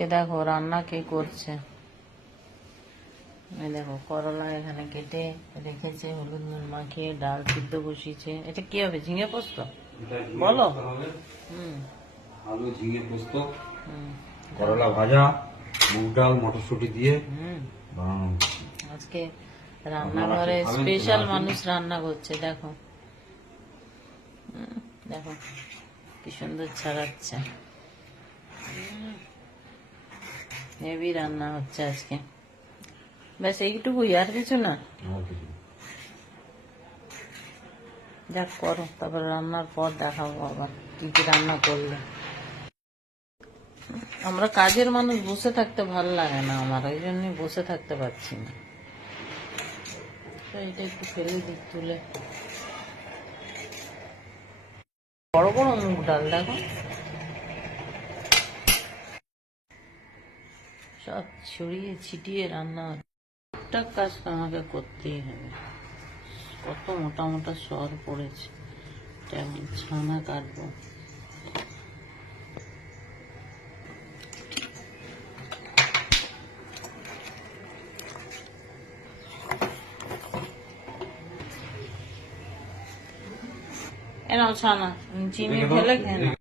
আজকে দেখো রান্না কে করছে। এই দেখো করলা এখানে কেটে রেখেছে, হলুদ নুন মাখিয়ে ডাল সিদ্ধ বসিয়েছে। এটা কি হবে? ঝিঙে পোস্ত বলো। আলু ঝিঙে পোস্ত, করলা ভাজা, মুগ ডাল মটরশুঁটি দিয়ে বানানো হচ্ছে। আজকে রান্নাঘরে স্পেশাল মানুষ রান্না করছে। দেখো দেখো কি সুন্দর ছাড়াচ্ছে। হেভি রান্না হচ্ছে আজকে। ব্যাস এইটুকুই, আর কিছু না। যাক করো, তারপর রান্নার পর দেখাবো আবার কি কি রান্না করলে। আমরা কাজের মানুষ, বসে থাকতে ভালো লাগে না আমার, ওই জন্য বসে থাকতে পারছি না। এইটা একটু ফেলে দিই তুলে। বড় বড় মুগ ডাল দেখো, সব ছড়িয়ে ছিটিয়ে রান্না। একটা কাজ তো আমাকে করতেই হবে। কত মোটা মোটা সর পড়েছে, যেমন ছানা কাটবো। এনাও ছানা চিনি ঢেলে খেয়ে নাও।